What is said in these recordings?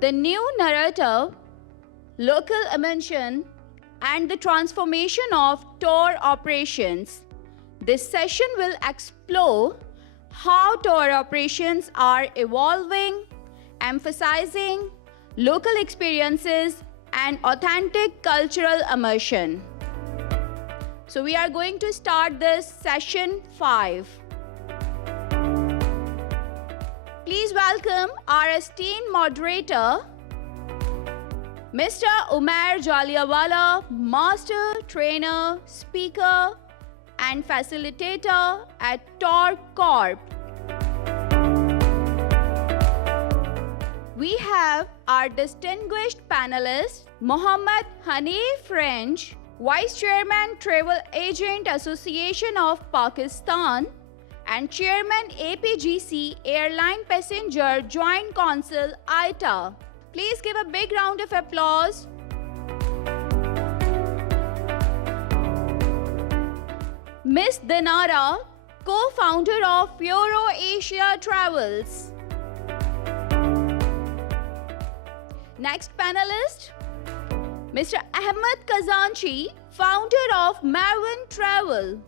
the new narrative, local immersion, and the transformation of tour operations. This session will explore how tour operations are evolving, emphasizing local experiences and authentic cultural immersion. So we are going to start this session 5. Please welcome our esteemed moderator, Mr. Umair Jaliawala, master, trainer, speaker, and facilitator at Tour Corp. We have our distinguished panelist, Mohammed Hanif French, Vice Chairman, Travel Agent Association of Pakistan, and Chairman, APGC Airline Passenger Joint Council, ITA. Please give a big round of applause. Ms. Dinara, co-founder of Euro Asia Travels. Next panelist, Mr. Ahmet Kazancı, founder of Marwan Travel.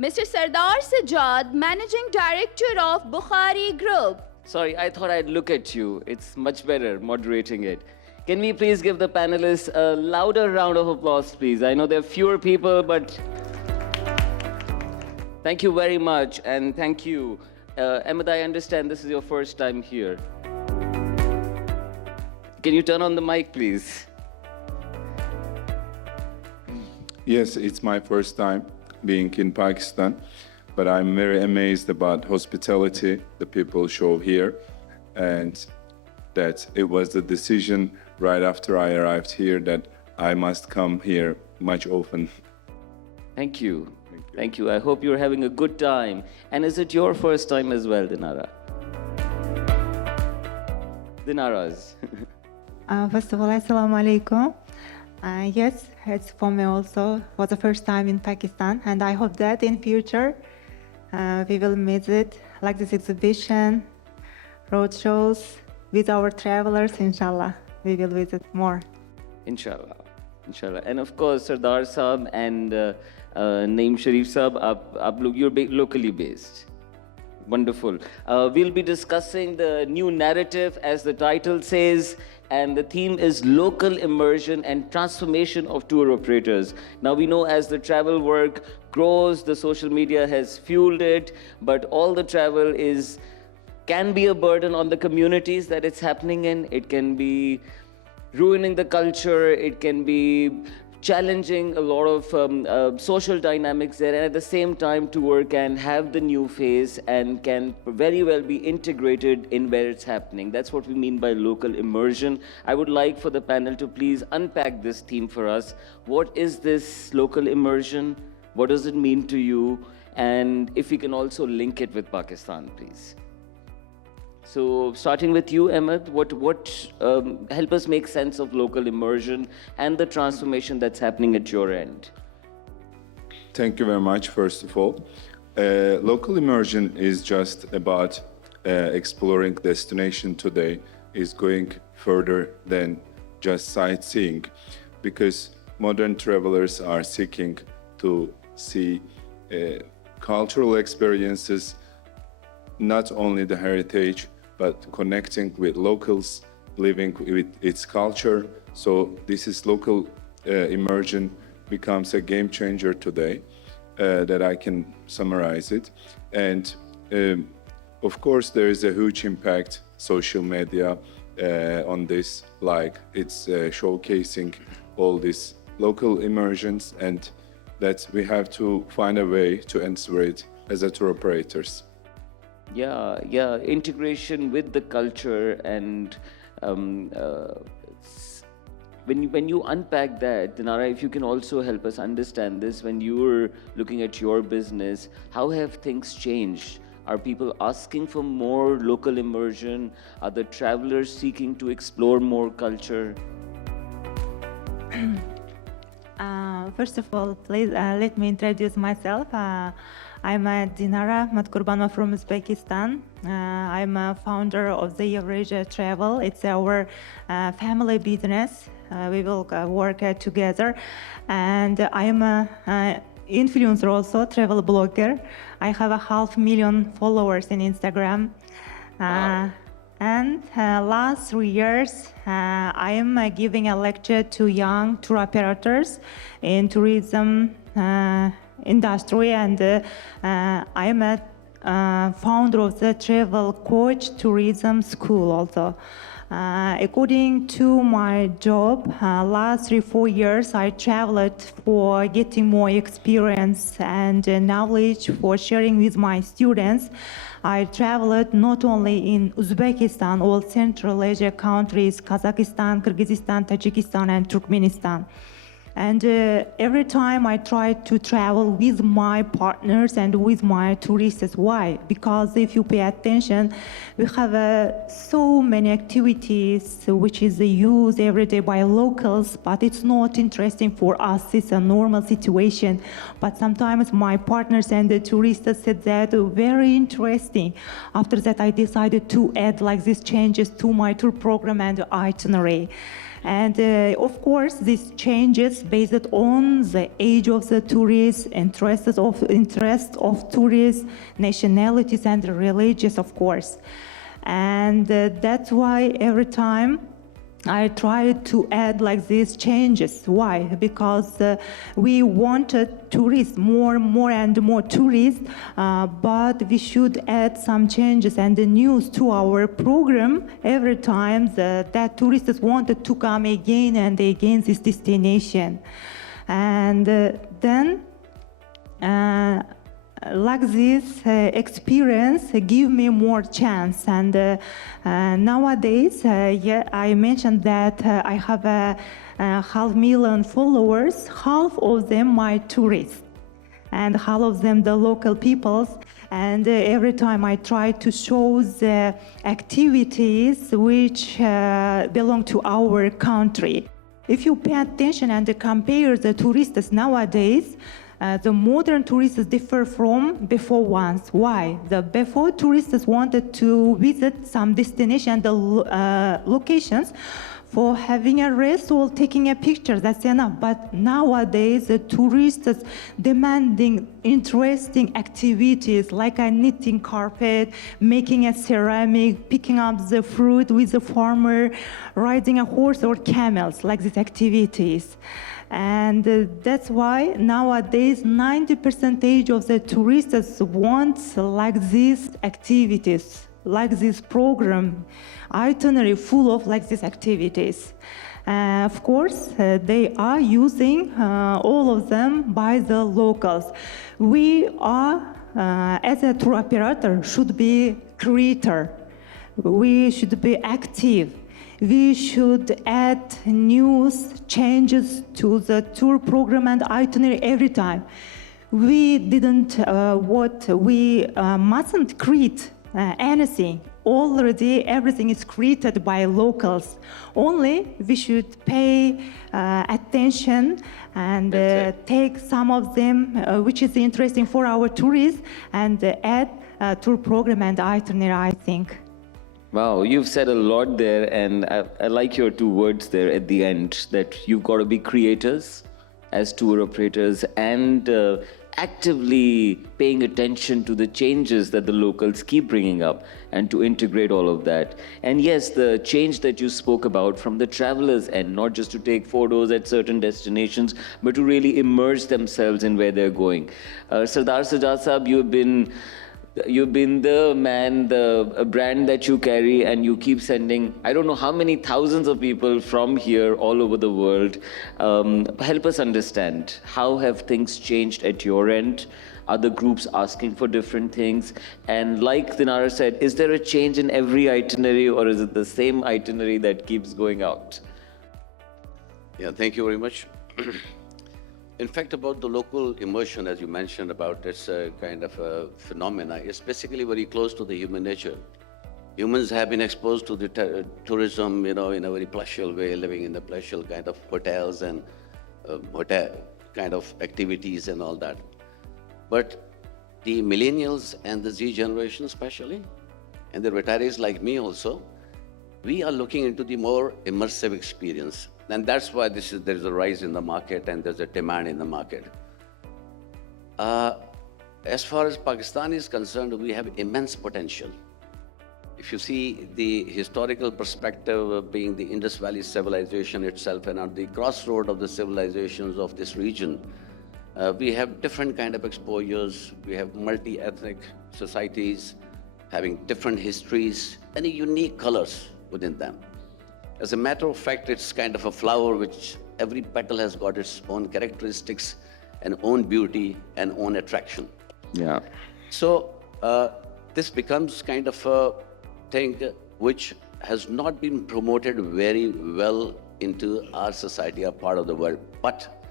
Mr. Sardar Sajjad, Managing Director of Bukhari Group. Sorry, I thought I'd look at you. It's much better moderating it. Can we please give the panelists a louder round of applause, please? I know there are fewer people, but thank you very much, and thank you. Ahmed, I understand this is your first time here. Can you turn on the mic, please? Yes, it's my first time being in Pakistan, but I'm very amazed about hospitality the people show here, and that it was the decision right after I arrived here that I must come here much often. Thank you. Thank you. I hope you're having a good time. And is it your first time as well, Dinara? Dinara's. First of all, assalamu alaikum. Yes, it's for me also for the first time in Pakistan, and I hope that in future we will visit like this exhibition, road shows with our travelers. Inshallah, we will visit more. Inshallah. Inshallah. And of course, Sardar Saab and Naeem Sharif Saab, you're locally based. Wonderful. We'll be discussing the new narrative, as the title says, and the theme is local immersion and transformation of tour operators. Now we know as the travel work grows, the social media has fueled it, but all the travel can be a burden on the communities that it's happening in. It can be ruining the culture, it can be challenging a lot of social dynamics there, and at the same time tour can have the new face and can very well be integrated in where it's happening. That's what we mean by local immersion. I would like for the panel to please unpack this theme for us. What is this local immersion? What does it mean to you? And if we can also link it with Pakistan, please. So starting with you, Ahmed, help us make sense of local immersion and the transformation that's happening at your end. Thank you very much, first of all. Local immersion is just about exploring destination today, is going further than just sightseeing, because modern travelers are seeking to see cultural experiences, not only the heritage, but connecting with locals, living with its culture. So this is local immersion becomes a game changer today, that I can summarize it. And of course, there is a huge impact, social media, on this, like it's showcasing all these local immersions, and that we have to find a way to answer it as a tour operators. Yeah, integration with the culture, and when you unpack that, Dinara, if you can also help us understand this, when you were looking at your business, how have things changed? Are people asking for more local immersion? Are the travelers seeking to explore more culture? First of all, please let me introduce myself. I'm Dinara Matkurbanova from Uzbekistan. I'm a founder of the Eurasia Travel. It's our family business. We will work together. And I'm a influencer also, travel blogger. I have 500,000 followers in Instagram. Wow. And last 3 years, I am giving a lecture to young tour operators in tourism industry, and I am a founder of the Travel Coach Tourism School also. According to my job, last 3-4 years, I traveled for getting more experience and knowledge for sharing with my students. I traveled not only in Uzbekistan, all Central Asia countries, Kazakhstan, Kyrgyzstan, Tajikistan, and Turkmenistan. And every time I try to travel with my partners and with my tourists. Why? Because if you pay attention, we have so many activities which is used every day by locals, but it's not interesting for us. It's a normal situation. But sometimes my partners and the tourists said that very interesting. After that, I decided to add like these changes to my tour program and itinerary. And of course, these changes based on the age of the tourists, interest of tourists, nationalities, and religions, of course. And that's why every time I try to add like these changes. Why? Because we wanted tourists, more and more tourists, but we should add some changes and the news to our program every time that tourists wanted to come again and again this destination. And then like this experience give me more chance, and nowadays I mentioned that I have 500,000 followers, half of them my tourists and half of them the local peoples, and every time I try to show the activities which belong to our country. If you pay attention and compare the tourists nowadays, the modern tourists differ from before ones. Why? The before tourists wanted to visit some destination, the locations for having a rest or taking a picture, that's enough. But nowadays, the tourists demanding interesting activities like a knitting carpet, making a ceramic, picking up the fruit with the farmer, riding a horse or camels, like these activities. And that's why nowadays 90% of the tourists want like these activities, like this program, itinerary full of like these activities. Of course, they are using all of them by the locals. We are, as a tour operator, should be creator. We should be active. We should add news, changes to the tour program and itinerary every time. We mustn't create anything. Already everything is created by locals. Only we should pay attention and take some of them which is interesting for our tourists and add tour program and itinerary, I think. Wow, you've said a lot there, and I like your two words there at the end, that you've got to be creators as tour operators and actively paying attention to the changes that the locals keep bringing up and to integrate all of that. And yes, the change that you spoke about from the travelers' end, not just to take photos at certain destinations, but to really immerse themselves in where they're going. Sardar Sajjad Sahab, you've been the man, the brand that you carry, and you keep sending, I don't know how many thousands of people from here all over the world. Help us understand, how have things changed at your end? Are the groups asking for different things? And like Dinara said, is there a change in every itinerary, or is it the same itinerary that keeps going out? Yeah, thank you very much. In fact, about the local immersion, as you mentioned about, it's a kind of a phenomena. It's basically very close to the human nature. Humans have been exposed to the tourism, in a very palatial way, living in the palatial kind of hotels and hotel kind of activities and all that. But the millennials and the Z generation especially, and the retirees like me also, we are looking into the more immersive experience. And that's why there's a rise in the market and there's a demand in the market. As far as Pakistan is concerned, we have immense potential. If you see the historical perspective of being the Indus Valley civilization itself and at the crossroad of the civilizations of this region, we have different kind of exposures. We have multi-ethnic societies having different histories and unique colors within them. As a matter of fact, it's kind of a flower which every petal has got its own characteristics and own beauty and own attraction. Yeah. So this becomes kind of a thing which has not been promoted very well into our society, our part of the world, but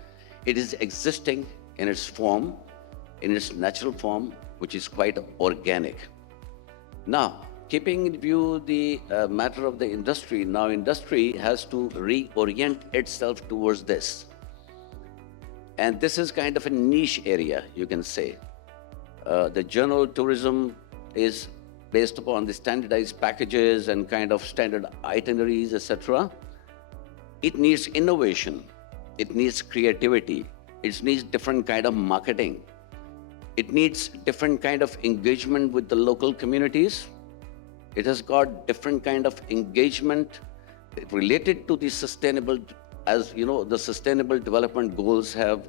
it is existing in its form, in its natural form, which is quite organic. Now, keeping in view the matter of the industry, now industry has to reorient itself towards this. And this is kind of a niche area, you can say. The general tourism is based upon the standardized packages and kind of standard itineraries, etc. It needs innovation. It needs creativity. It needs different kind of marketing. It needs different kind of engagement with the local communities. It has got different kind of engagement related to the sustainable, as you know, the sustainable development goals have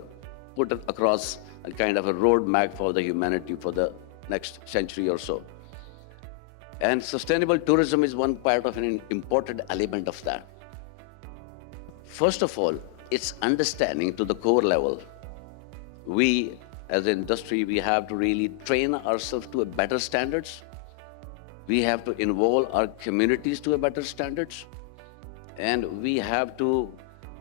put across a kind of a roadmap for the humanity for the next century or so. And sustainable tourism is one part of an important element of that. First of all, it's understanding to the core level. We, as an industry, we have to really train ourselves to a better standards. We have to involve our communities to a better standards. And we have to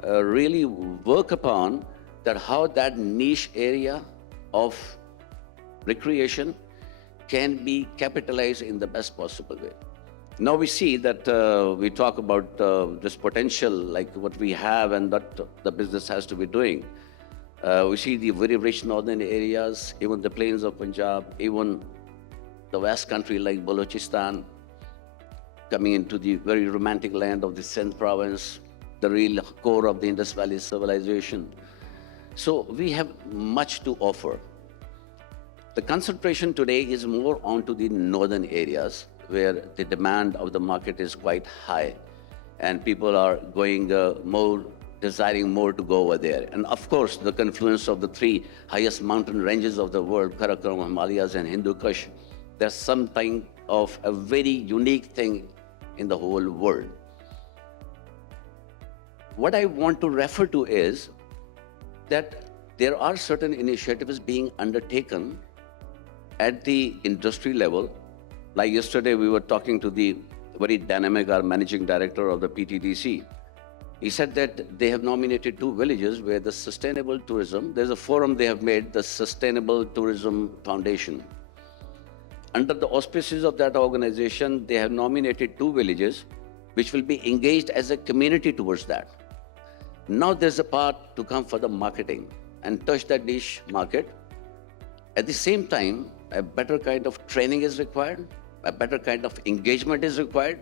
really work upon that how that niche area of recreation can be capitalized in the best possible way. Now we see that we talk about this potential, like what we have and that the business has to be doing. We see the very rich northern areas, even the plains of Punjab, even the west country like Balochistan, coming into the very romantic land of the Sindh province, the real core of the Indus Valley civilization. So we have much to offer. The concentration today is more onto the northern areas where the demand of the market is quite high and people are going desiring more to go over there. And of course, the confluence of the three highest mountain ranges of the world, Karakoram, Himalayas and Hindu Kush, there's something of a very unique thing in the whole world. What I want to refer to is that there are certain initiatives being undertaken at the industry level. Like yesterday, we were talking to the very dynamic, our managing director of the PTDC. He said that they have nominated 2 villages where the sustainable tourism, there's a forum they have made, the Sustainable Tourism Foundation. Under the auspices of that organization, they have nominated 2 villages which will be engaged as a community towards that. Now there's a part to come for the marketing and touch that niche market. At the same time, a better kind of training is required, a better kind of engagement is required,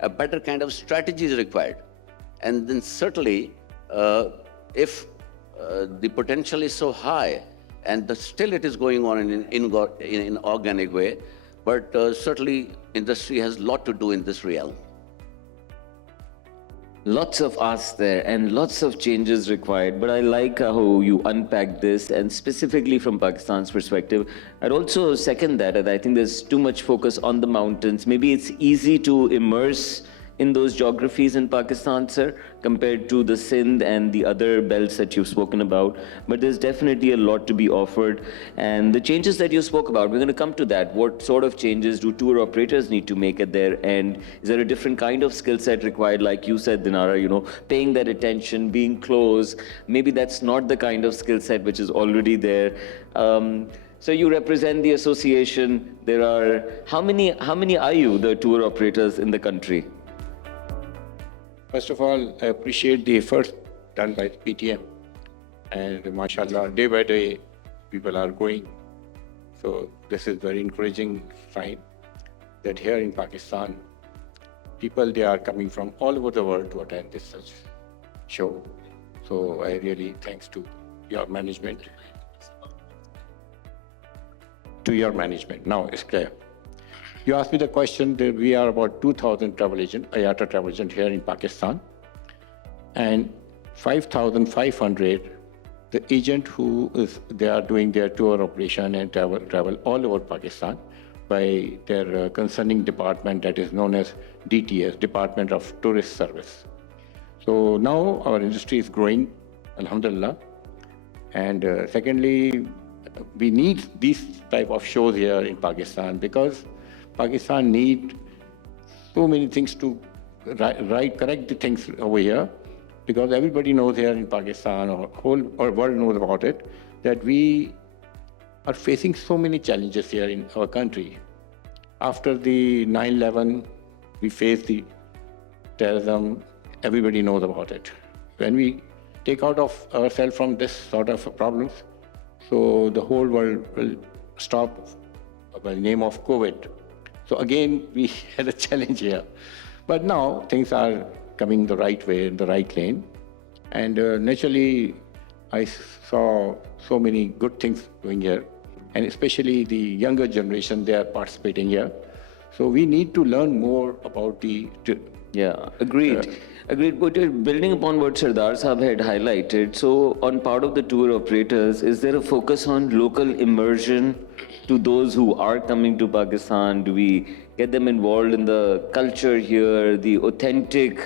a better kind of strategy is required. And then certainly, if the potential is so high, and still it is going on in an organic way, but certainly industry has a lot to do in this realm. Lots of asks there and lots of changes required, but I like how you unpack this, and specifically from Pakistan's perspective. I'd also second that, and I think there's too much focus on the mountains. Maybe it's easy to immerse in those geographies in Pakistan, sir, compared to the Sindh and the other belts that you've spoken about. But there's definitely a lot to be offered. And the changes that you spoke about, we're going to come to that. What sort of changes do tour operators need to make at their end? Is there a different kind of skill set required? Like you said, Dinara, you know, paying that attention, being close. Maybe that's not the kind of skill set which is already there. So you represent the association. There are, how many are you, the tour operators in the country? First of all, I appreciate the effort done by PTM. And mashallah, day by day, people are going So this is very encouraging sign that here in Pakistan, people, they are coming from all over the world to attend this such show. So I really thanks to your management. To your management. Now it's clear. You asked me the question that we are about 2,000 travel agent, IATA travel agent here in Pakistan, and 5,500 the agent they are doing their tour operation and travel all over Pakistan by their concerning department that is known as DTS, Department of Tourist Service. So now our industry is growing, alhamdulillah. And secondly, we need these type of shows here in Pakistan because Pakistan need so many things to correct the things over here, because everybody knows here in Pakistan or whole world knows about it, that we are facing so many challenges here in our country. After the 9/11, we faced the terrorism, everybody knows about it. When we take out of ourselves from this sort of problems, so the whole world will stop by the name of COVID. So again, we had a challenge here. But now things are coming the right way, in the right lane. And naturally, I saw so many good things going here. And especially the younger generation, they are participating here. So we need to learn more about Yeah, agreed. Agreed. But building upon what Sardar Sahab had highlighted, so on part of the tour operators, is there a focus on local immersion to those who are coming to Pakistan? Do we get them involved in the culture here, the authentic,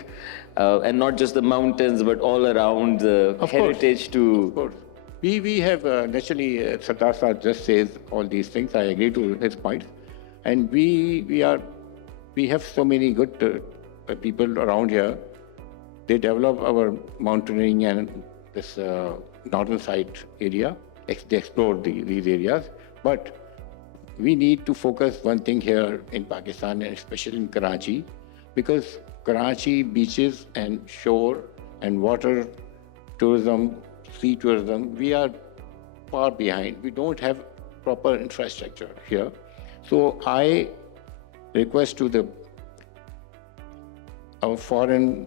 and not just the mountains, but all around the heritage Of to... course. We have, naturally, Sardar Sahab just says all these things. I agree to his points. And we have so many good people around here. They develop our mountaineering and this northern side area. They explore these areas. But we need to focus one thing here in Pakistan, and especially in Karachi, because Karachi beaches and shore and water tourism, sea tourism, we are far behind. We don't have proper infrastructure here. So I request to our foreign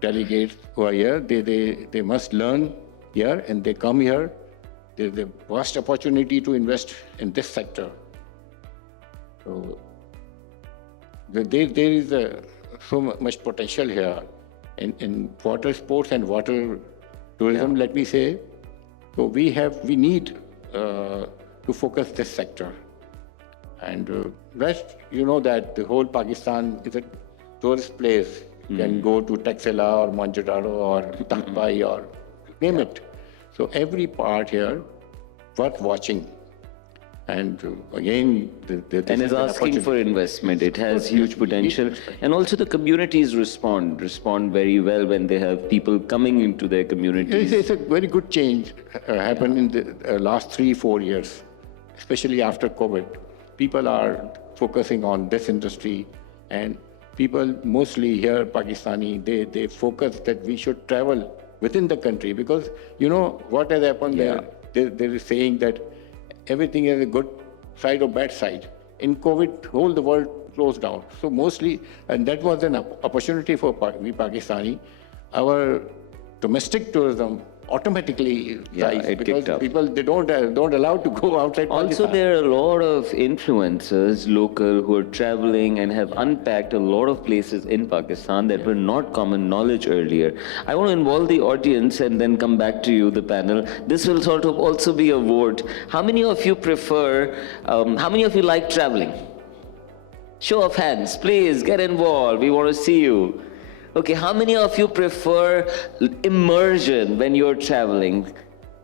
delegates who are here, they must learn here, and they come here. There's a vast opportunity to invest in this sector. So there is so much potential here in water sports and water tourism, let me say. So we need to focus this sector. And rest, you know that the whole Pakistan is a tourist place. You can go to Taxila or Mohenjo-daro or Takpai or name it. So every part here worth watching. And again, and is asking for investment. It has huge potential. And also the communities respond very well when they have people coming into their communities. It's a very good change happened in the last 3-4 years, especially after COVID. People are focusing on this industry, and people mostly here, Pakistani, they focus that we should travel within the country, because you know what has happened there. They're saying that everything has a good side or bad side. In COVID, whole the world closed down. So mostly, and that was an opportunity for we Pakistani. Our domestic tourism automatically rise, because people, they don't allow to go outside Also, Pakistan. there are a lot of influencers, local, who are traveling and have unpacked a lot of places in Pakistan that were not common knowledge earlier. I want to involve the audience and then come back to you, the panel. This will sort of also be a vote. How many of you how many of you like traveling? Show of hands, please get involved. We want to see you. Okay, how many of you prefer immersion when you're traveling?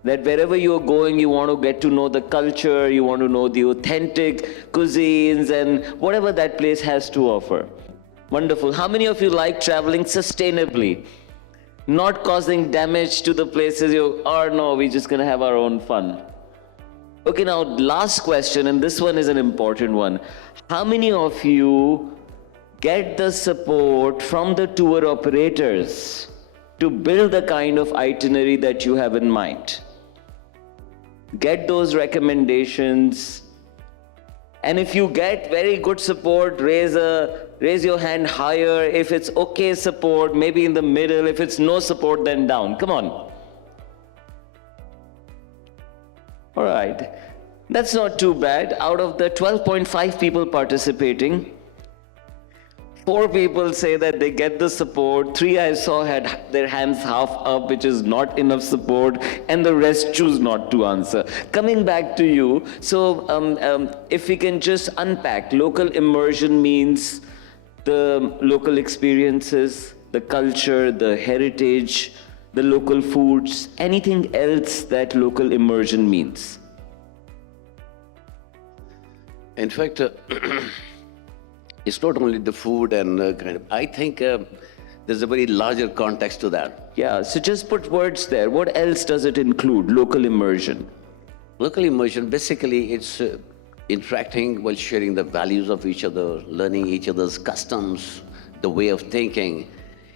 That wherever you're going, you want to get to know the culture, you want to know the authentic cuisines and whatever that place has to offer. Wonderful. How many of you like traveling sustainably? Not causing damage to the places no, we're just going to have our own fun. Okay, now last question, and this one is an important one. How many of you get the support from the tour operators to build the kind of itinerary that you have in mind? Get those recommendations And if you get very good support, raise your hand higher. If it's okay support, maybe in the middle. If it's no support, then down. Come on. All right. That's not too bad. Out of the 12.5 people participating, 4 people say that they get the support. 3 I saw had their hands half up, which is not enough support, and the rest choose not to answer. Coming back to you, so if we can just unpack, local immersion means the local experiences, the culture, the heritage, the local foods, anything else that local immersion means. In fact, it's not only the food and kind of, I think there's a very larger context to that. Yeah, so just put words there. What else does it include, local immersion? Local immersion, basically, it's interacting while sharing the values of each other, learning each other's customs, the way of thinking.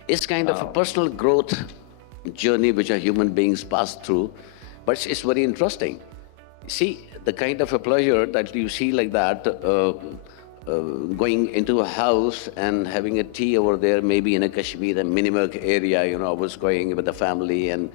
It's kind of a personal growth journey which our human beings pass through, but it's very interesting. See, the kind of a pleasure that you see like that, going into a house and having a tea over there, maybe in a Kashmir, a Minimak area, I was going with the family and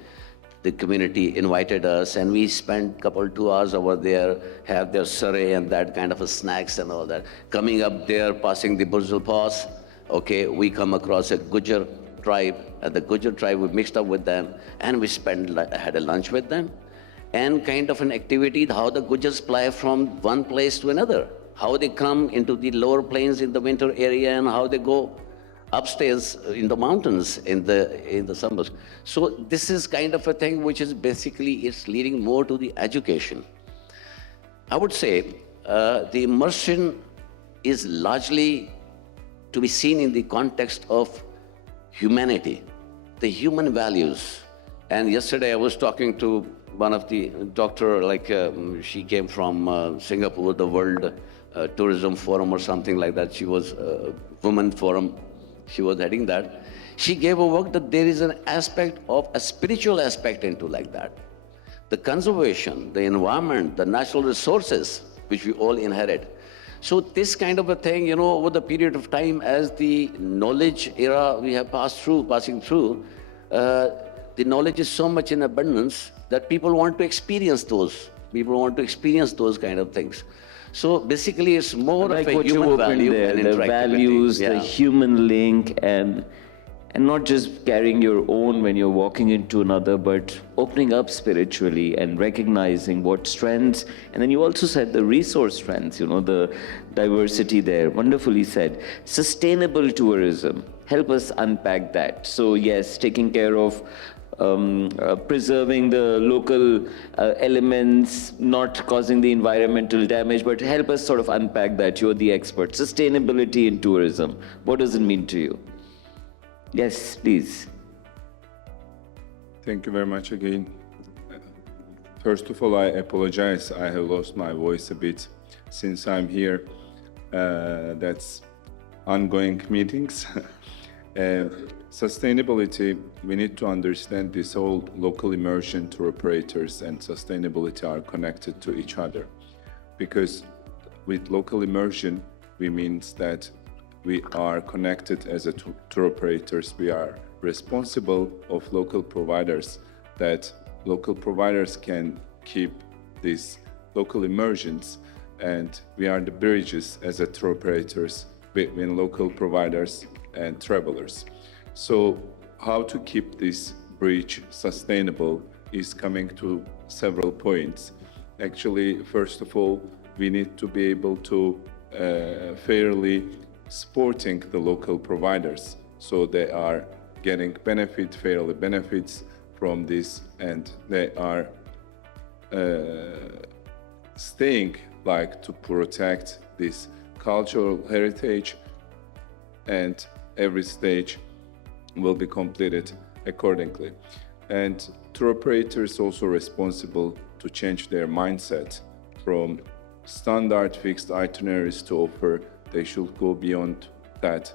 the community invited us and we spent couple 2 hours over there, have their saray and that kind of a snacks and all that. Coming up there, passing the Burzul Pass, okay, we come across a Gujar tribe, and the Gujar tribe, we mixed up with them and we had a lunch with them. And kind of an activity, how the Gujars fly from one place to another. How they come into the lower plains in the winter area and how they go upstairs in the mountains in the summers. So this is kind of a thing which is basically, it's leading more to the education. I would say the immersion is largely to be seen in the context of humanity, the human values. And yesterday I was talking to one of the doctor, she came from Singapore, the World Tourism Forum or something like that. She was a women forum. She was heading that. She gave a work that there is an aspect of a spiritual aspect into like that. The conservation, the environment, the natural resources, which we all inherit. So this kind of a thing, over the period of time as the knowledge era we have passing through, the knowledge is so much in abundance that people want to experience those. People want to experience those kind of things. So basically, it's more like of a what you human opened value there, and the interactivity. values, Yeah. the human link, and not just carrying your own when you're walking into another, but opening up spiritually and recognizing what strengths. And then you also said the resource strengths, the diversity there. Wonderfully said. Sustainable tourism. Help us unpack that. So yes, taking care of preserving the local elements, not causing the environmental damage, but help us sort of unpack that. You're the expert. Sustainability in tourism. What does it mean to you? Yes, please. Thank you very much again. First of all, I apologize. I have lost my voice a bit since I'm here. That's ongoing meetings. Sustainability, we need to understand this whole local immersion tour operators and sustainability are connected to each other. Because with local immersion, we means that we are connected as a tour operators. We are responsible of local providers, that local providers can keep these local immersions, and we are the bridges as a tour operators between local providers and travelers. So how to keep this bridge sustainable is coming to several points. Actually, first of all, we need to be able to fairly supporting the local providers, so they are getting fairly benefits from this, and they are staying to protect this cultural heritage, and every stage will be completed accordingly. And tour operators also responsible to change their mindset from standard fixed itineraries to offer. They should go beyond that,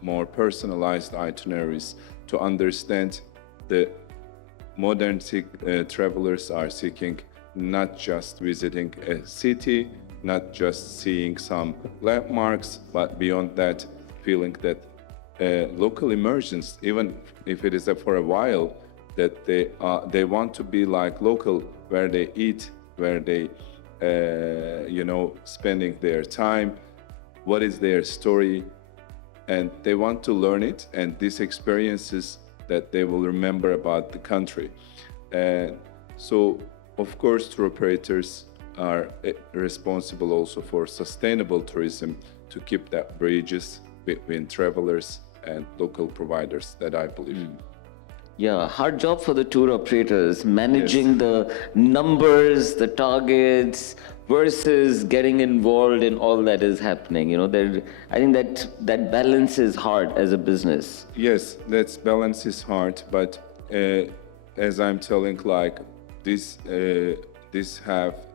more personalized itineraries, to understand the modern travelers are seeking not just visiting a city, not just seeing some landmarks, but beyond that, feeling that local immersions, even if it is for a while, that they want to be like local, where they eat, where they, spending their time, what is their story, and they want to learn it, and these experiences that they will remember about the country. So, of course, tour operators are responsible also for sustainable tourism, to keep that bridges between travelers and local providers, that I believe. Yeah, hard job for the tour operators, managing the numbers, the targets, versus getting involved in all that is happening. I think that balance is hard as a business. Yes, that balance is hard, but as I'm telling, like this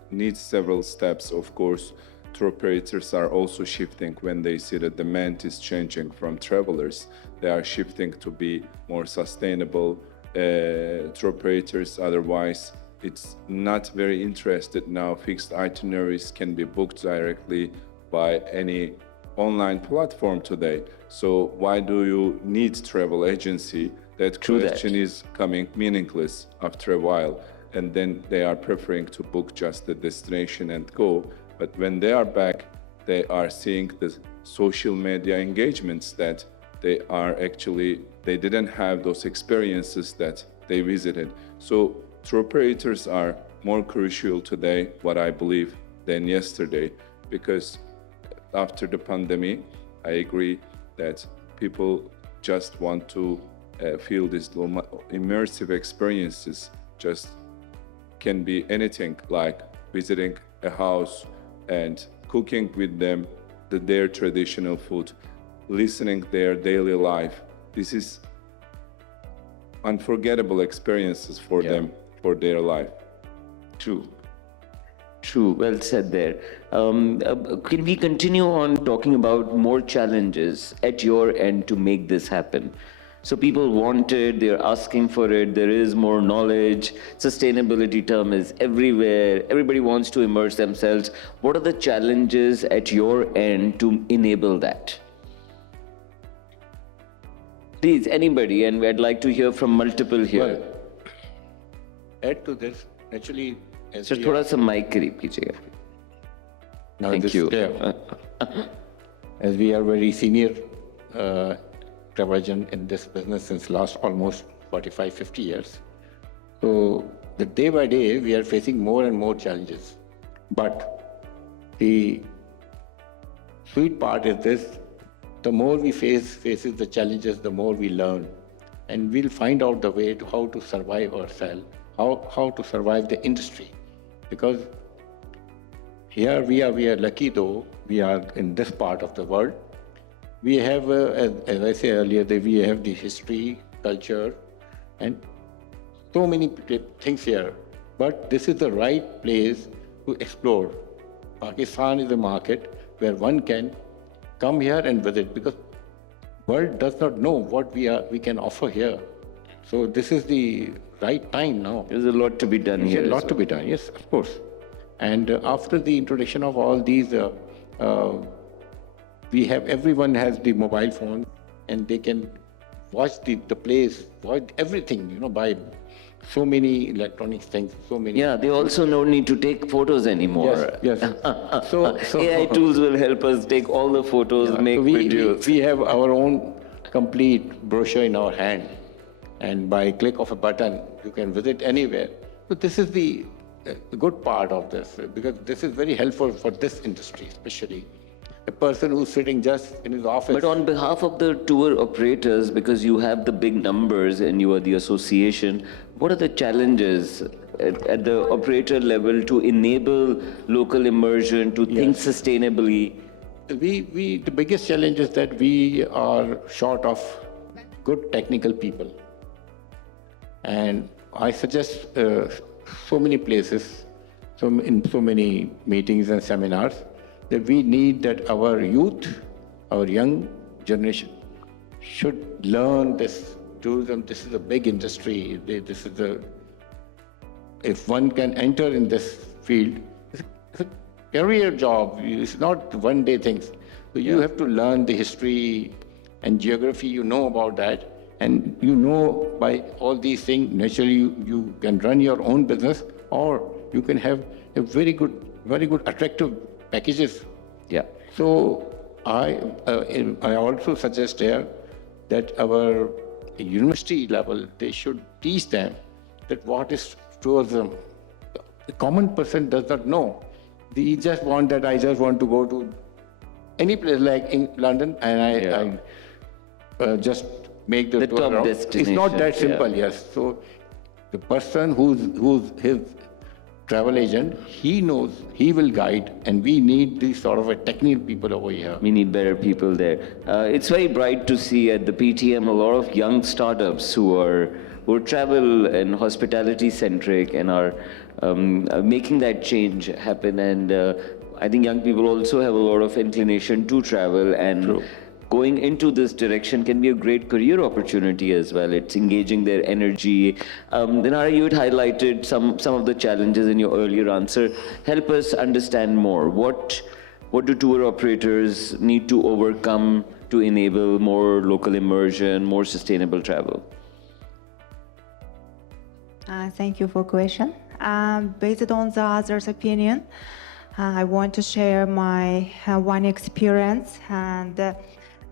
needs several steps. Of course, tour operators are also shifting when they see the demand is changing from travelers. They are shifting to be more sustainable tour operators. Otherwise, it's not very interested now. Fixed itineraries can be booked directly by any online platform today. So why do you need travel agency? That question is coming meaningless after a while. And then they are preferring to book just the destination and go. But when they are back, they are seeing the social media engagements that they didn't have those experiences that they visited. So tour operators are more crucial today, what I believe, than yesterday, because after the pandemic, I agree that people just want to feel these immersive experiences. Just can be anything, like visiting a house and cooking with them their traditional food, listening their daily life. This is unforgettable experiences for them, for their life. True. Well said there. Can we continue on talking about more challenges at your end to make this happen? So people want it, they're asking for it, there is more knowledge, sustainability term is everywhere, everybody wants to immerse themselves. What are the challenges at your end to enable that? Please, anybody, and I'd like to hear from multiple here. Well, add to this, actually, as Sir, thoda sa mic करीब कीजिएगा. Thank you. As we are very senior travel agent in this business since last almost 45, 50 years. So the day by day, we are facing more and more challenges. But the sweet part is this: the more we faces the challenges, the more we learn, and we'll find out the way to how to survive ourselves, how to survive the industry. Because here we are lucky, though we are in this part of the world. We have, as I said earlier, that we have the history, culture, and so many things here. But this is the right place to explore. Pakistan is a market where one can come here and visit, because world does not know what we can offer here. So this is the right time now. There's a lot to be done here. There's a lot to be done, yes, of course. And after the introduction of all these, everyone has the mobile phone, and they can watch the place, watch everything, by so many electronic things, so many. Yeah, they also don't need to take photos anymore. Yes. So AI tools will help us take all the photos, make videos. We have our own complete brochure in our hand, and by click of a button, you can visit anywhere. So this is the good part of this, because this is very helpful for this industry, especially a person who's sitting just in his office. But on behalf of the tour operators, because you have the big numbers and you are the association, what are the challenges at the operator level to enable local immersion, to think sustainably? The biggest challenge is that we are short of good technical people. And I suggest so many places, in so many meetings and seminars, that we need that our youth, our young generation, should learn this tourism. This is a big industry. If one can enter in this field, it's a career job. It's not one-day things. So you have to learn the history and geography. You know about that, and you know by all these things. Naturally, you can run your own business, or you can have a very good, attractive packages. Yeah. So I also suggest here that our university level, they should teach them that what is tourism. The common person does not know. They just want that I just want to go to any place like in London and I just make the tour top around. It's not that destination, simple, yes. So the person who's his travel agent, he knows, he will guide, and we need these sort of a technical people over here. We need better people there. It's very bright to see at the PTM a lot of young startups who are travel and hospitality centric and are making that change happen. And I think young people also have a lot of inclination to travel, and going into this direction can be a great career opportunity as well. It's engaging their energy. Dinara, you had highlighted some of the challenges in your earlier answer. Help us understand more. What do tour operators need to overcome to enable more local immersion, more sustainable travel? Thank you for question. Based on the others' opinion, I want to share my one experience. And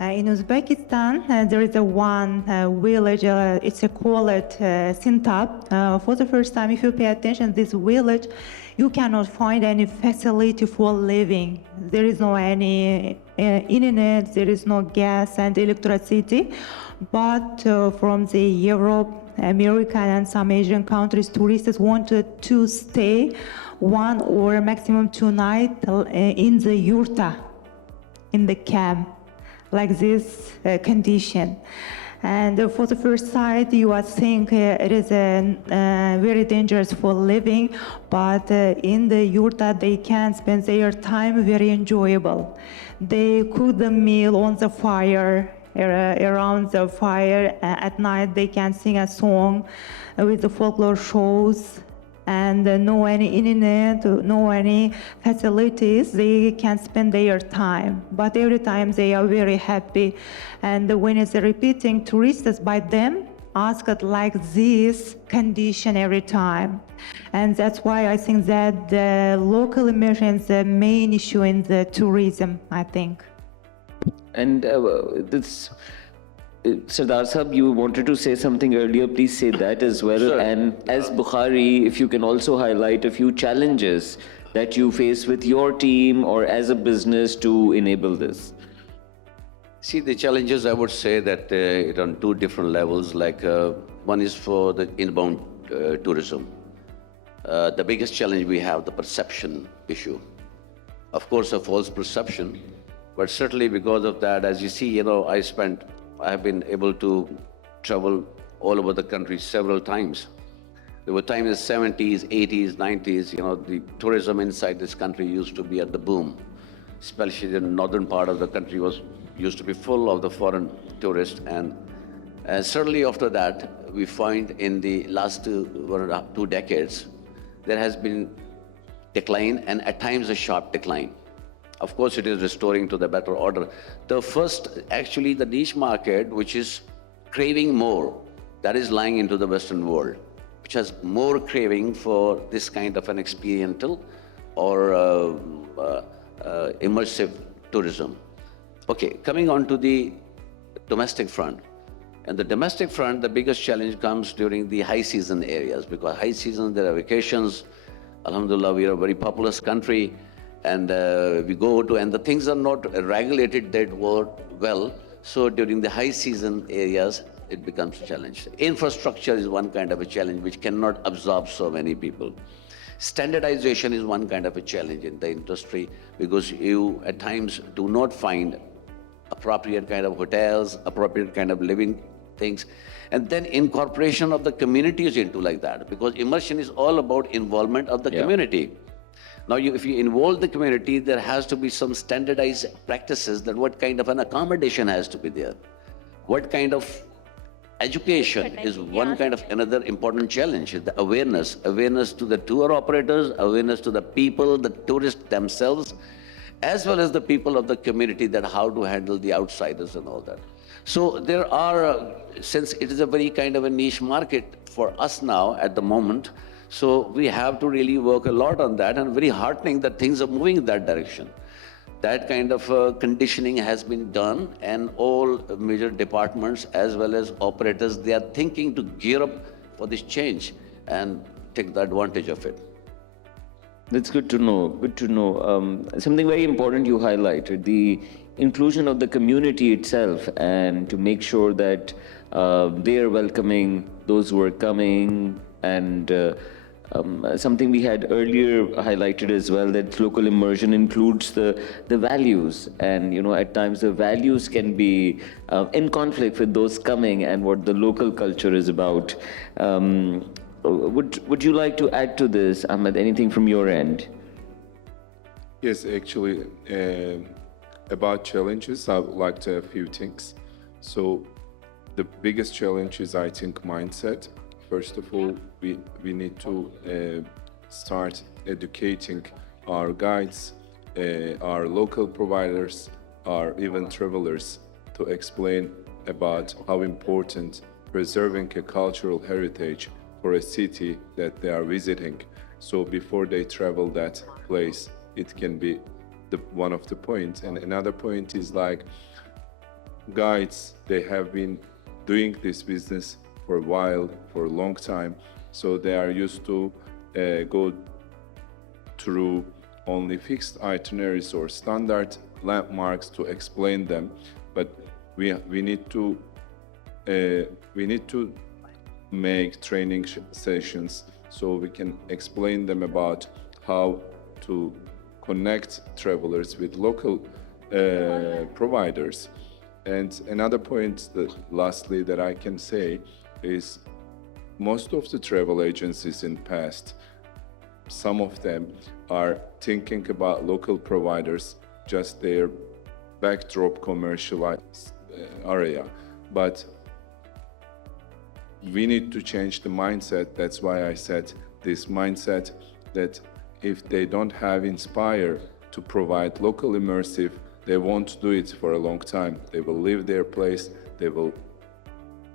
in Uzbekistan, there is a one village. It's a called Sintap. For the first time, if you pay attention, this village, you cannot find any facility for living. There is no any internet. There is no gas and electricity. But from the Europe, America, and some Asian countries, tourists wanted to stay 1 or maximum 2 nights in the yurta, in the camp, like this condition. And for the first sight, you would think it is very dangerous for living, but in the yurta, they can spend their time very enjoyable. They cook the meal on the fire, around the fire. At night, they can sing a song with the folklore shows, and no any internet, no any facilities. They can spend their time, but every time they are very happy. And when it's repeating, tourists by them asked like this condition every time. And that's why I think that the local immersion is the main issue in the tourism, I think. And Sardar Sahab, you wanted to say something earlier. Please say that as well. Sure. And as Bukhari, if you can also highlight a few challenges that you face with your team or as a business to enable this. See, the challenges, I would say that it on two different levels. Like one is for the inbound tourism. The biggest challenge we have, the perception issue. Of course, a false perception, but certainly because of that, as you see, I have been able to travel all over the country several times. There were times in the 70s, 80s, 90s, the tourism inside this country used to be at the boom. Especially the northern part of the country used to be full of the foreign tourists. And certainly after that, we find in the last 2 decades, there has been decline, and at times a sharp decline. Of course, it is restoring to the better order. The first, actually, the niche market, which is craving more, that is lying into the Western world, which has more craving for this kind of an experiential or immersive tourism. Okay, coming on to the domestic front. And the domestic front, the biggest challenge comes during the high season areas, because high season, there are vacations. Alhamdulillah, we are a very populous country. And we go to, and the things are not regulated that well. So during the high season areas, it becomes a challenge. Infrastructure is one kind of a challenge which cannot absorb so many people. Standardization is one kind of a challenge in the industry, because you at times do not find appropriate kind of hotels, appropriate kind of living things. And then incorporation of the communities into like that, because immersion is all about involvement of the community. Now, if you involve the community, there has to be some standardized practices that what kind of an accommodation has to be there, what kind of education is one kind of another important challenge. The awareness to the tour operators, awareness to the people, the tourists themselves, as well as the people of the community, that how to handle the outsiders and all that. So there are, since it is a very kind of a niche market for us now at the moment, so we have to really work a lot on that, and very heartening that things are moving in that direction. That kind of conditioning has been done, and all major departments as well as operators, they are thinking to gear up for this change and take the advantage of it. That's good to know. Good to know. Something very important you highlighted, the inclusion of the community itself, and to make sure that they are welcoming those who are coming, and something we had earlier highlighted as well, that local immersion includes the values, and at times the values can be in conflict with those coming and what the local culture is about. Would you like to add to this, Ahmet? Anything from your end? Yes, actually, about challenges, I would like to add a few things. So the biggest challenge is, I think, mindset. First of all, we need to start educating our guides, our local providers, our even travelers, to explain about how important preserving a cultural heritage for a city that they are visiting. So before they travel that place, it can be one of the points. And another point is like guides, they have been doing this business for a while, for a long time, so they are used to go through only fixed itineraries or standard landmarks to explain them. But we need to make training sessions so we can explain them about how to connect travelers with local providers. And another point that lastly that I can say is most of the travel agencies in past, some of them are thinking about local providers, just their backdrop commercialized area. But we need to change the mindset. That's why I said this mindset, that if they don't have Inspire to provide local immersive, they won't do it for a long time. They will leave their place. They will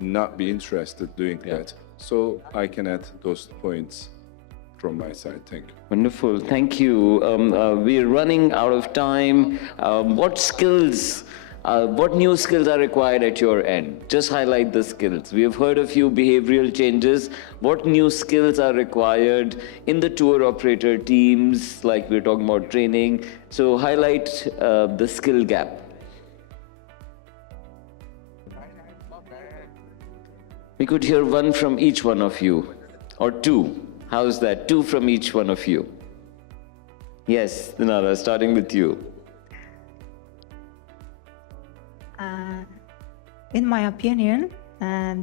not be interested doing that. So I can add those points from my side. Thank you. Wonderful. Thank you. We're running out of time. What new skills are required at your end? Just highlight the skills. We have heard a few behavioral changes. What new skills are required in the tour operator teams, like we're talking about training? So highlight the skill gap. We could hear one from each one of you, or two. How's that? Two from each one of you. Yes, Dinara, starting with you. In my opinion,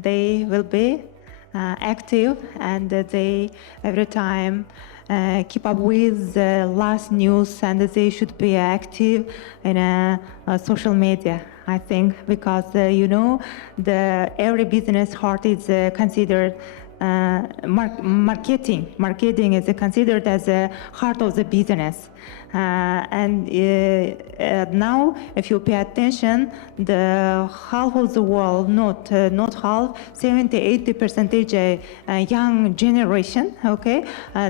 they will be active, and they every time keep up with the last news, and they should be active in social media. I think because every business heart is considered marketing. Marketing is considered as a heart of the business. And now, if you pay attention, the half of the world, not half, 70-80% young generation, okay,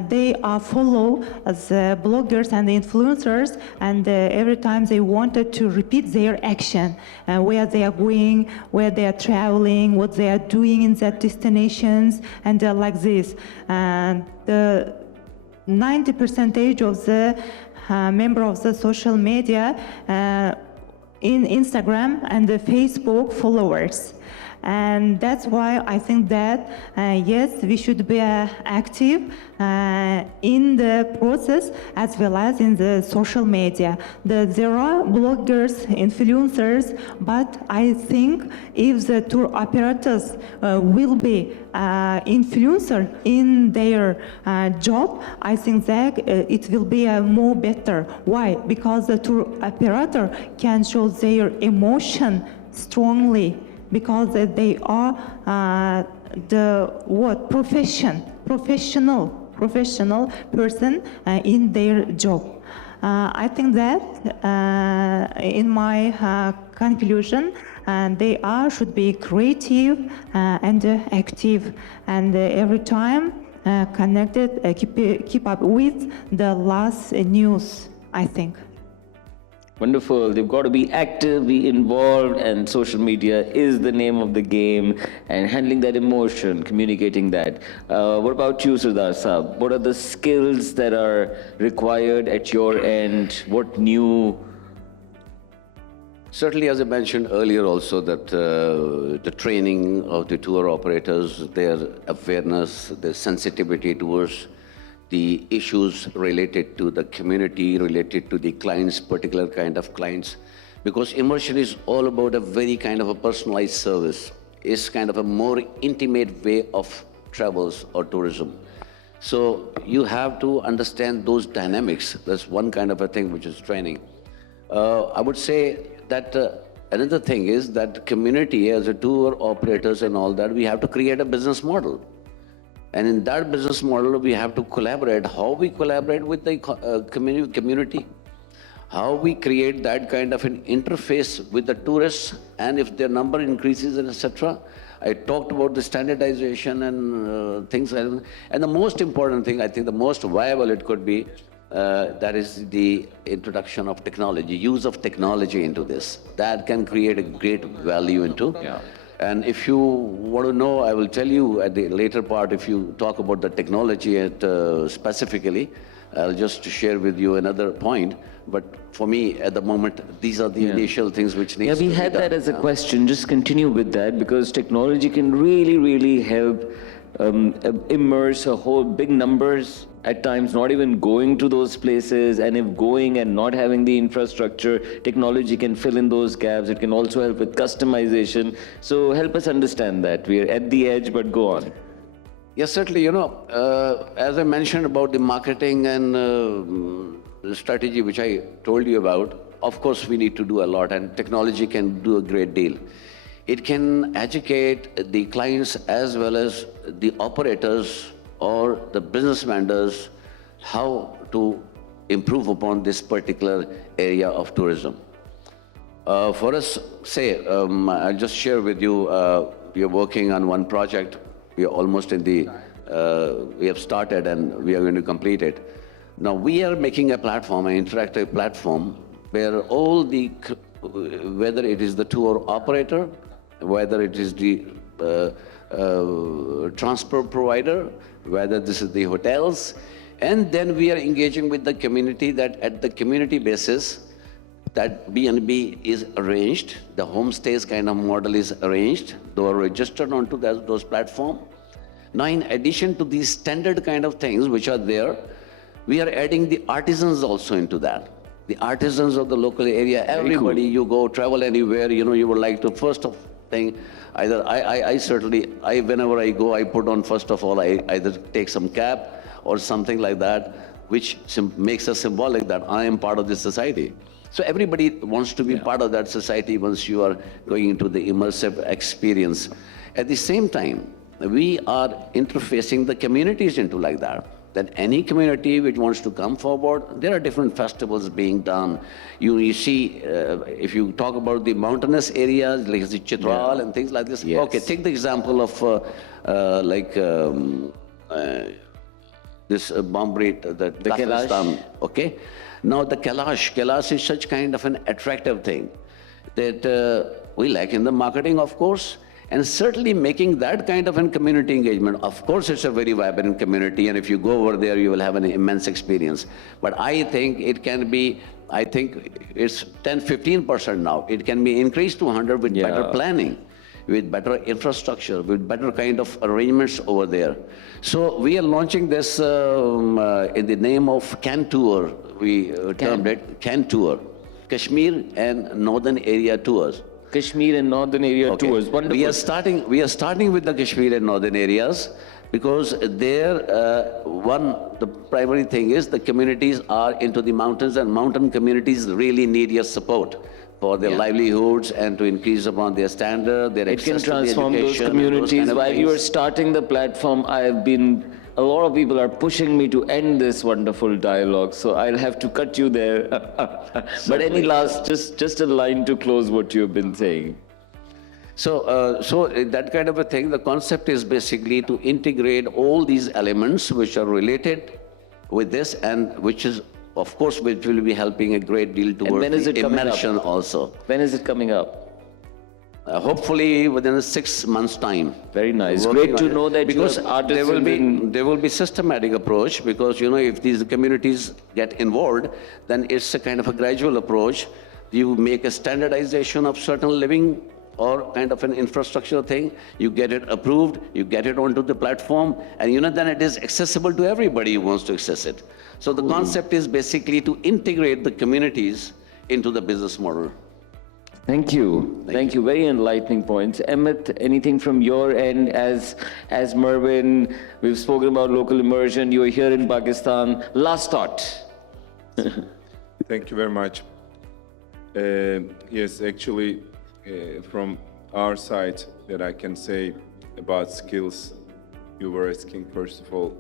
they follow the bloggers and the influencers, and every time they wanted to repeat their action, where they are going, where they are traveling, what they are doing in their destinations, and like this. And the 90% of the member of the social media in Instagram and the Facebook followers. And that's why I think that, yes, we should be active in the process as well as in the social media. There are bloggers, influencers, but I think if the tour operators will be influencer in their job, I think that it will be more better. Why? Because the tour operator can show their emotion strongly because they are professional person in their job. I think that in my conclusion, they should be creative and active, and every time connected, keep up with the last news, I think. Wonderful. They've got to be active, be involved, and social media is the name of the game, and handling that emotion, communicating that. What about you, Sardar Saab? What are the skills that are required at your end? What new? Certainly, as I mentioned earlier also, that the training of the tour operators, their awareness, their sensitivity towards the issues related to the community, related to the clients, particular kind of clients. Because immersion is all about a very kind of a personalized service. It's kind of a more intimate way of travels or tourism. So you have to understand those dynamics. That's one kind of a thing which is training. I would say that another thing is that community as a tour operators and all that, we have to create a business model. And in that business model, we have to collaborate. How we collaborate with the community, how we create that kind of an interface with the tourists, and if their number increases, and etc. I talked about the standardization and things like that. And the most important thing, I think the most viable it could be, that is the introduction of technology, use of technology into this. That can create a great value into. Yeah. And if you want to know, I will tell you at the later part, if you talk about the technology specifically, I'll just share with you another point. But for me, at the moment, these are the initial things which need to be done. Yeah, we had that as a question. Just continue with that, because technology can really, really help immerse a whole big numbers at times, not even going to those places, and if going and not having the infrastructure, technology can fill in those gaps. It can also help with customization. So help us understand that. We're at the edge, but go on. Yes, certainly. You know, as I mentioned about the marketing and the strategy which I told you about, of course we need to do a lot, and technology can do a great deal. It can educate the clients as well as the operators or the business vendors how to improve upon this particular area of tourism. For us, say, I'll just share with you, we are working on one project. We are almost in the, we have started and we are going to complete it. Now we are making a platform, an interactive platform, where all the, whether it is the tour operator, whether it is the transport provider, whether this is the hotels, and then we are engaging with the community, that at the community basis, that B&B is arranged, the homestays kind of model is arranged, they are registered onto those platforms. Now in addition to these standard kind of things which are there, we are adding the artisans also into that. The artisans of the local area, everybody, you go travel anywhere, you know, you would like to first of thing, either I certainly, whenever I go, I put on first of all, I either take some cap or something like that, which makes us symbolic that I am part of this society. So everybody wants to be part of that society once you are going into the immersive experience. At the same time, we are interfacing the communities into like that. That any community which wants to come forward, there are different festivals being done. You see, if you talk about the mountainous areas, like the Chitral and things like this. Yes. Okay, take the example of this Bombay, the Kailash. Okay, now the Kailash is such kind of an attractive thing that we lack in the marketing, of course. And certainly making that kind of a community engagement, of course it's a very vibrant community, and if you go over there, you will have an immense experience. But I think it can be, I think it's 10-15% now. It can be increased to 100 with better planning, with better infrastructure, with better kind of arrangements over there. So we are launching this in the name of Can Tour. We termed it Can Tour, Kashmir and Northern Area Tours. Kashmir and Northern Area tours. Wonderful. We are starting with the Kashmir and Northern areas because there, the primary thing is the communities are into the mountains, and mountain communities really need your support. for their livelihoods and to increase upon their standard, their It can access to the transform those education, and those communities. kind of While you are things. starting the platform, a lot of people are pushing me to end this wonderful dialogue, so I'll have to cut you there. But any last, just a line to close what you've been saying. So that kind of a thing, the concept is basically to integrate all these elements which are related with this and which is, of course, which will be helping a great deal towards when is the it coming up? immersion also. When is it coming up? Hopefully within 6 months' time. Very nice. Working Great to on it. know that because you are artists there will be systematic approach because if these communities get involved, then it's a kind of a gradual approach. You make a standardization of certain living or kind of an infrastructure thing, you get it approved, you get it onto the platform, and then it is accessible to everybody who wants to access it. So the concept is basically to integrate the communities into the business model. Thank you. Thank you. Very enlightening points. Ahmet, anything from your end as Mervyn? We've spoken about local immersion. You are here in Pakistan. Last thought. Thank you very much. Yes, actually, from our side, that I can say about skills, you were asking, first of all,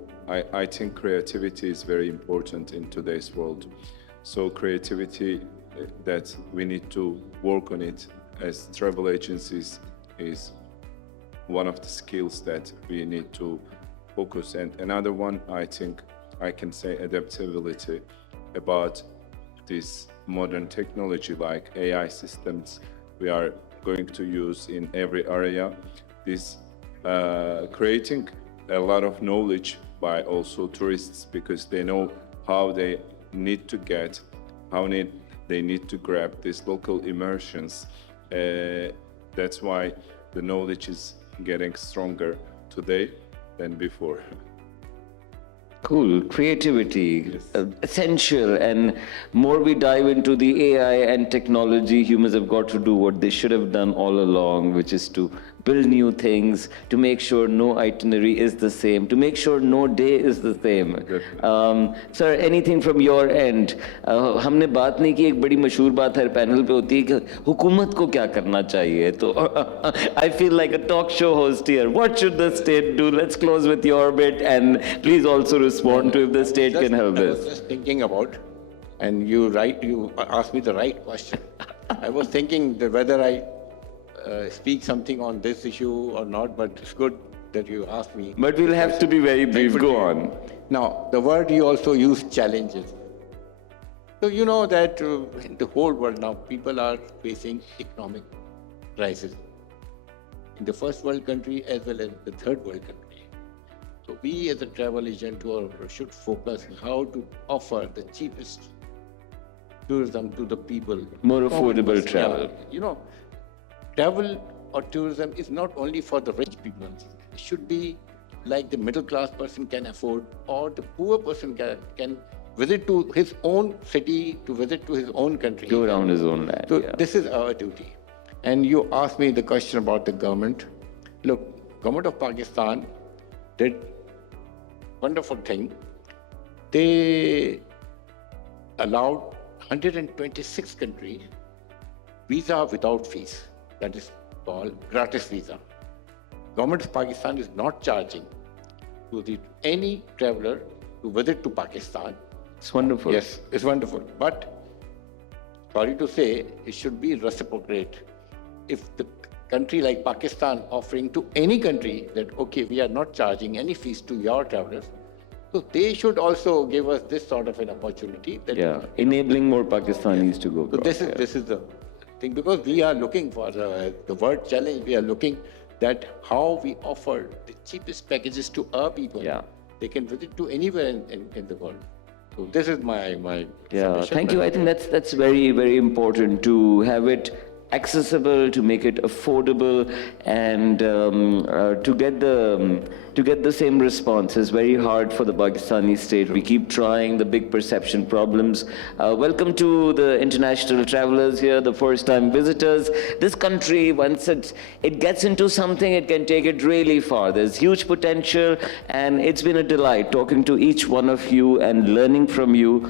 I think creativity is very important in today's world. So creativity, that we need to work on it as travel agencies is one of the skills that we need to focus. And another one, I think I can say adaptability about this modern technology like AI systems we are going to use in every area. This creating a lot of knowledge by also tourists because they know how they need to get, they need to grab these local immersions. That's why the knowledge is getting stronger today than before. Cool. Creativity, essential. And more we dive into the AI and technology, humans have got to do what they should have done all along, which is to build new things, to make sure no itinerary is the same, to make sure no day is the same. Sir, anything from your end? हमने बात नहीं की, एक बड़ी मशहूर बात हर panel पे होती है कि हुकूमत को क्या करना चाहिए. तो I feel like a talk show host here. What should the state do? Let's close with your bit and please also respond to if the state can help I was this. just thinking about, and you asked me the right question. I was thinking that whether I speak something on this issue or not, but it's good that you asked me. But we'll have to be very brief. Go on. Now, the word you also used, challenges. So you know that in the whole world now, people are facing economic crisis. In the first world country as well as the third world country. So we as a travel agent should focus on how to offer the cheapest tourism to the people. More affordable travel. Yeah. Travel or tourism is not only for the rich people. It should be like the middle class person can afford, or the poor person can visit to his own city, to visit to his own country. Go around his own land. So Yeah. this is our duty. And you asked me the question about the government. Look, government of Pakistan did wonderful thing. They allowed 126 countries visa without fees. That is called gratis visa. Government of Pakistan is not charging to any traveler to visit to Pakistan. It's wonderful. Yes, it's wonderful. But sorry to say, it should be reciprocate. If the country like Pakistan offering to any country that, okay, we are not charging any fees to your travelers, so they should also give us this sort of an opportunity. That, Yeah, enabling more Pakistanis to go. So abroad, this is the thing, because we are looking for the word challenge. We are looking that how we offer the cheapest packages to our people. Yeah. They can visit to anywhere in the world. So this is my Yeah, submission. thank you. I think that's very, very important to have it accessible, to make it affordable, and to get the same response is very hard for the Pakistani state. We keep trying, the big perception problems. Welcome to the international travelers here, the first-time visitors. This country, once it gets into something, it can take it really far. There's huge potential, and it's been a delight talking to each one of you and learning from you.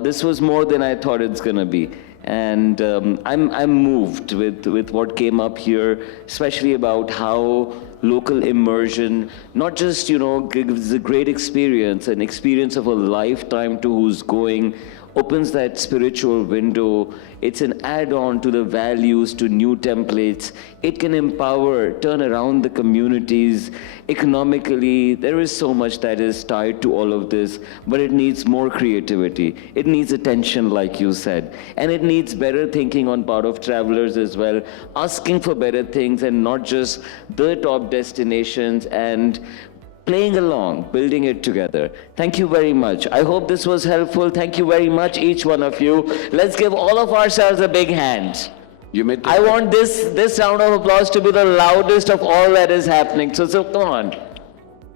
This was more than I thought it's going to be. And I'm moved with what came up here, especially about how local immersion not just gives a great experience, an experience of a lifetime to who's going, opens that spiritual window. It's an add-on to the values, to new templates. It can empower, turn around the communities economically. There is so much that is tied to all of this, but it needs more creativity. It needs attention, like you said. And it needs better thinking on part of travelers as well, asking for better things and not just the top destinations, and playing along, building it together. Thank you very much. I hope this was helpful. Thank you very much, each one of you. Let's give all of ourselves a big hand. You made I want this round of applause to be the loudest of all that is happening. So come on.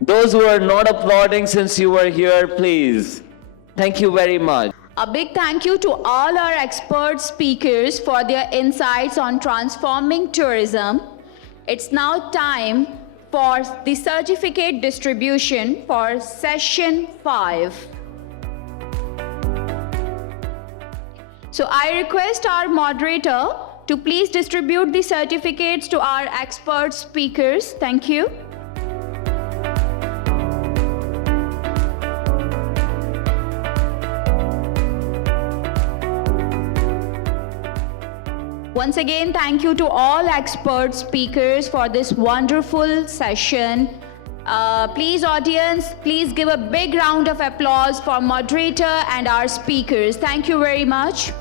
Those who are not applauding since you were here, please. Thank you very much. A big thank you to all our expert speakers for their insights on transforming tourism. It's now time for the certificate distribution for session 5. So I request our moderator to please distribute the certificates to our expert speakers. Thank you. Once again, thank you to all expert speakers for this wonderful session. Please, audience, please give a big round of applause for moderator and our speakers. Thank you very much.